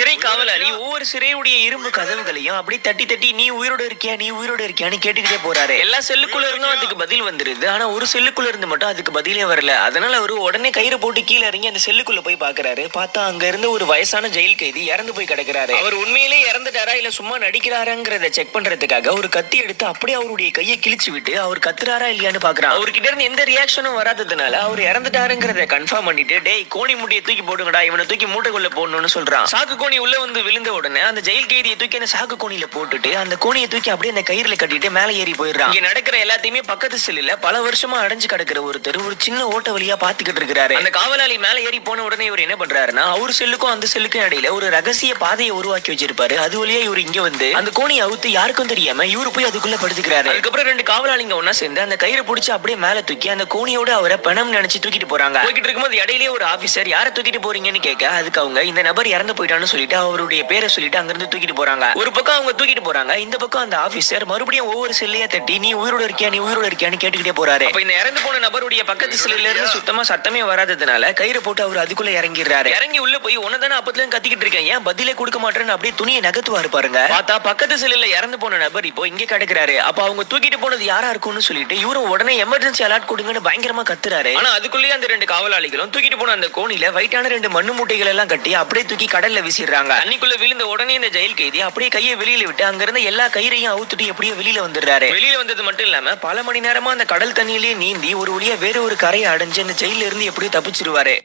சிறை காவலாளி ஒவ்வொரு சிறையுடைய இரும்பு கதவுகளையும் அப்படியே தட்டி தட்டி நீ உயிரோட இருக்கியா நீ உயிரோட இருக்கியான்னு கேட்டுக்கிட்டே போறாரு. எல்லா செல்லுக்குள்ள இருந்தும் அதுக்கு பதில் வந்துருது. ஆனா ஒரு செல்லுக்குள்ள இருந்து மட்டும் அதுக்கு பதிலே வரல. அதனால அவரு உடனே கயிறு போட்டு கீழே இறங்கி அந்த செல்லுக்குள்ள போய் பாக்குறாரு. பார்த்தா அங்க இருந்த ஒரு வயசான ஜெயில் கைதி இறந்து போய் கிடக்குறாரு. அவர் உண்மையிலே இறந்துட்டாரா இல்ல சும்மா நடிக்கிறாராங்கிறத செக் பண்றதுக்காக ஒரு கத்தி எடுத்து அப்படியே அவருடைய கையை கிழிச்சு விட்டு அவர் கத்துறாரா இல்லையான்னு பாக்குறான். அவர்கிட்ட இருந்து எந்த ரியாக்ஷனும் வராததுனால அவர் இறந்துட்டாருங்கிறத கன்ஃபார்ம் பண்ணிட்டு டேய் கோணி முட்டியை தூக்கி போடுங்கடா இவனை தூக்கி மூட்டைக்குள்ள போடணும்னு சொல்றான். சாக்கு கோணி உள்ள வந்து விழுந்த உடனே அந்த ஜெயில் கைதியை தூக்கி அந்த சாக்கு கோணியில போட்டுட்டு அந்த கோணியை தூக்கி அப்படியே அந்த கயிறுல கட்டிட்டு மேலே ஏறி போயிடுறான். இங்க நடக்கிற எல்லாத்தையுமே பக்கத்து செல்லுல பல வருஷமா அடைஞ்சு கிடக்கிற ஒருத்தர் ஒரு சின்ன ஓட்ட வழியா பாத்துக்கிட்டு இருக்காரு. அந்த காவலாளி மேல ஏறி போன உடனே இவர் என்ன பண்றாருன்னா அவரு செல்லுக்கும் அந்த செல்லுக்கும் இடையில ஒரு ரகசிய பாதையை உருவாக்கி வச்சிருப்பாரு. அது வழியா இவர் இங்க வந்து அந்த கோணியை அவுத்து யாருக்கும் தெரியாம இவரு போய் அதுக்குள்ள படுத்துக்கிறாரு. அதுக்கப்புறம் ரெண்டு காவலாளிங்க ஒன்னா சேர்ந்து அந்த கயிறு பிடிச்சு அப்படியே மேல தூக்கி அந்த கோணியோட அவரை பணம் நினைச்சு தூக்கிட்டு போறாங்க. போய்கிட்டு இருக்கும்போது இடையிலேயே ஒரு ஆபீசர் யாரை தூக்கிட்டு போறீங்கன்னு கேட்க அதுக்கு அவங்க இந்த நபர் இறந்து போயிட்டான்னு சொல்லிட்டு அவருடைய பேரை சொல்லிட்டு அங்கிருந்து தூக்கிட்டு போறாங்க. ஒரு பக்கம் அவங்க தூக்கிட்டு போறாங்க, இந்த பக்கம் அந்த ஆபீசர் மறுபடியும் ஒவ்வொரு செல்லையா தட்டி நீ உயிரோட இருக்கியா நீ உயிரோட இருக்கியான்னு கேட்டுக்கிட்டே போறாரு. அப்ப இந்த இறந்து போன நபருடைய பக்கத்து செல்லுல இருந்து சுத்தமா சத்தமே வராததுனால கயிறு போட்டு அவர் அதுக்குள்ள இறங்கிடுறாரு. இறங்கி உள்ள போய் உன்னதான அப்பத்துல கத்திக்கிட்டு இருக்கேன் ஏன் பதிலே கொடுக்க மாட்டேன்னு அப்படியே துணியை நகத்துவாரு பாருங்க. பார்த்தா பக்கத்து செல்லுல இறந்து போன நபர் இப்போ இங்க கிடக்குறாரு. அப்ப அவங்க தூக்கிட்டு போனது யாரா இருக்கும்னு சொல்லிட்டு இவரும் உடனே எமர்ஜென்சி அலர்ட் கொடுங்கன்னு பயங்கரமா கத்துறாரு. ஆனா அதுக்குள்ளேயே அந்த ரெண்டு காவலாளிகளும் தூக்கிட்டு போன அந்த கோணில வைட்டான ரெண்டு மண்ணு மூட்டைகள் எல்லாம் கட்டி அப்படியே தூக்கி கடல்ல வீசிடுறாங்க. தண்ணிக்குள்ள விழுந்த உடனே இந்த ஜெயில் கைதி அப்படியே கையை வெளியில விட்டு அங்க இருந்த எல்லா கயிறையும் அவுத்துட்டு எப்படியோ வெளியில வந்துடுறாரு. வெளியில வந்தது மட்டும் இல்லாம பல மணி நேரமா அந்த கடல் தண்ணியிலேயே நீந்தி ஒரு வழியா வேற ஒரு கரையை அடைஞ்சு அந்த ஜெயில இருந்து எப்படியோ தப்பிச்சிருவாரு.